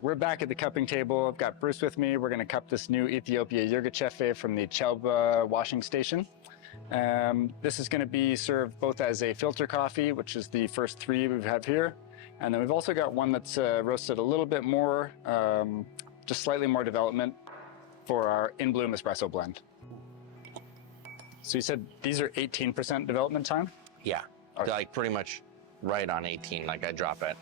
We're back at the cupping table. I've got Bruce with me. We're going to cup this new Ethiopia Yirgacheffe from the Chelba washing station. This is going to be served both as a filter coffee, which is the first three we have here. And then we've also got one that's roasted a little bit more, just slightly more development for our in-bloom espresso blend. So you said these are 18% development time? Yeah, Okay. like pretty much right on 18, like I drop it.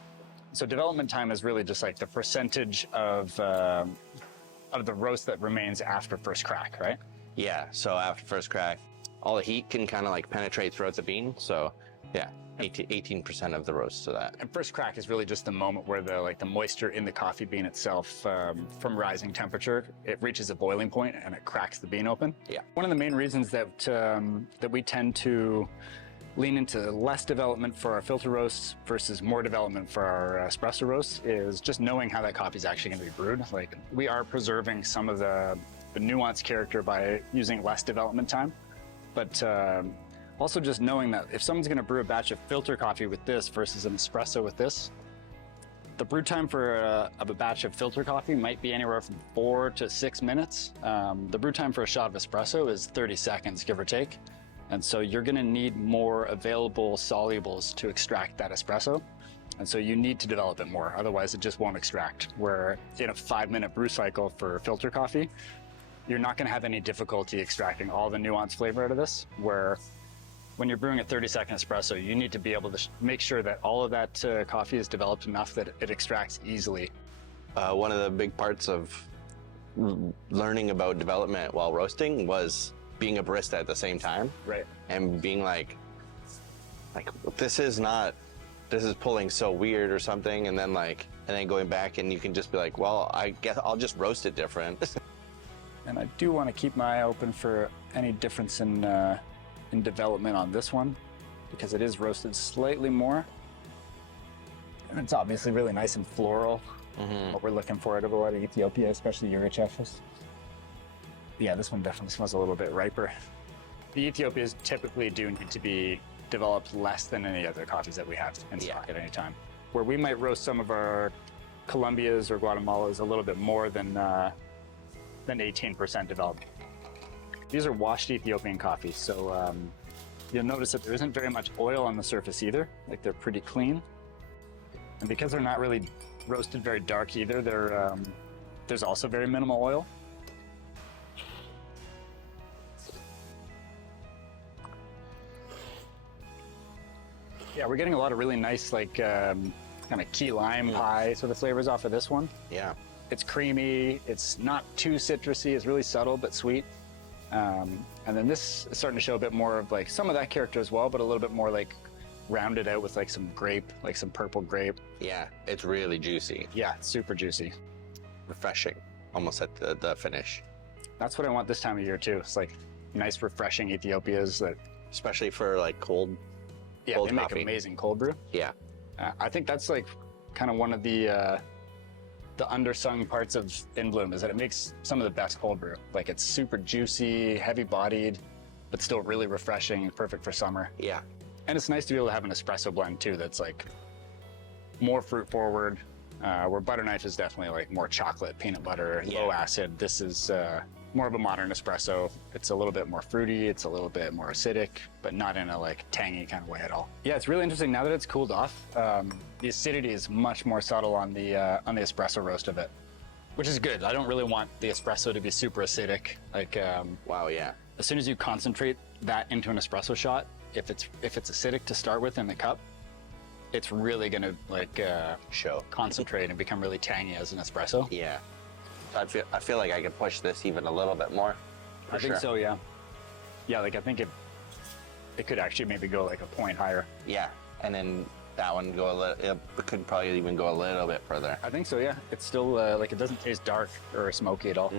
So development time is really just like the percentage of the roast that remains after first crack, right? Yeah, so after first crack, all the heat can kind of like penetrate throughout the bean. So yeah, 18% of the roast to that. And first crack is really just the moment where the moisture in the coffee bean itself, from rising temperature, it reaches a boiling point and it cracks the bean open. Yeah. One of the main reasons that that we tend to lean into less development for our filter roasts versus more development for our espresso roasts is just knowing how that coffee is actually going to be brewed. Like, we are preserving some of the nuanced character by using less development time, but also just knowing that if someone's going to brew a batch of filter coffee with this versus an espresso with this, the brew time for of a batch of filter coffee might be anywhere from 4 to 6 minutes. The brew time for a shot of espresso is 30 seconds, give or take. And so you're going to need more available solubles to extract that espresso. And so you need to develop it more, otherwise it just won't extract. Where in a 5-minute brew cycle for filter coffee, you're not going to have any difficulty extracting all the nuanced flavor out of this. Where when you're brewing a 30-second espresso, you need to be able to make sure that all of that coffee is developed enough that it extracts easily. One of the big parts of learning about development while roasting was being a barista at the same time. Right. And being like this is pulling so weird or something, and then going back and you can just be like, well, I guess I'll just roast it different. And I do want to keep my eye open for any difference in development on this one, because it is roasted slightly more. And it's obviously really nice and floral, what we're looking for out of a lot of Ethiopia, especially Yirgacheffes. Yeah, this one definitely smells a little bit riper. The Ethiopias typically do need to be developed less than any other coffees that we have in stock at any time. Where we might roast some of our Colombias or Guatemalas a little bit more than 18% developed. These are washed Ethiopian coffees, so you'll notice that there isn't very much oil on the surface either. Like, they're pretty clean. And because they're not really roasted very dark either, there's also very minimal oil. Yeah, we're getting a lot of really nice, like, kind of key lime pie sort of flavors off of this one. Yeah. It's creamy, it's not too citrusy, it's really subtle but sweet. And then this is starting to show a bit more of like some of that character as well, but a little bit more like rounded out with like some grape, like some purple grape. Yeah, it's really juicy. Yeah, it's super juicy. Refreshing, almost at the finish. That's what I want this time of year too. It's like nice, refreshing Ethiopias that... Especially for like cold they make coffee. Amazing cold brew. Yeah. I think that's like kind of one of the undersung parts of In Bloom is that it makes some of the best cold brew. Like, it's super juicy, heavy bodied, but still really refreshing, perfect for summer. Yeah. And it's nice to be able to have an espresso blend too that's like more fruit forward, where Butterknife is definitely like more chocolate, peanut butter, low acid. This is more of a modern espresso. It's a little bit more fruity, it's a little bit more acidic, but not in a like tangy kind of way at all. Yeah, it's really interesting now that it's cooled off. The acidity is much more subtle on the espresso roast of it, which is good. I don't really want the espresso to be super acidic. Like, wow, yeah. As soon as you concentrate that into an espresso shot, if it's acidic to start with in the cup, it's really gonna like concentrate and become really tangy as an espresso. Yeah. I feel like I could push this even a little bit more. I think so, yeah. Yeah, like I think it could actually maybe go like a point higher. Yeah, and then that one go a little. It could probably even go a little bit further. I think so, yeah. It's still like it doesn't taste dark or smoky at all.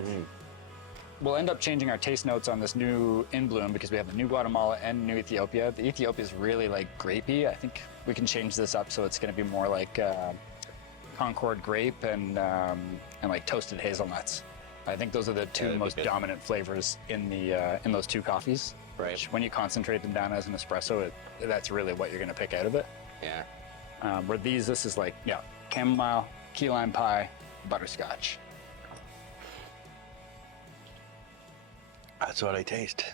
We'll end up changing our taste notes on this new In Bloom because we have the new Guatemala and new Ethiopia. The Ethiopia is really like grapey. I think we can change this up so it's going to be more like Concord grape and like toasted hazelnuts. I think those are the two most dominant flavors in those two coffees. Right. Which, when you concentrate them down as an espresso, that's really what you're going to pick out of it. Yeah. Where this is like chamomile, key lime pie, butterscotch. That's what I taste.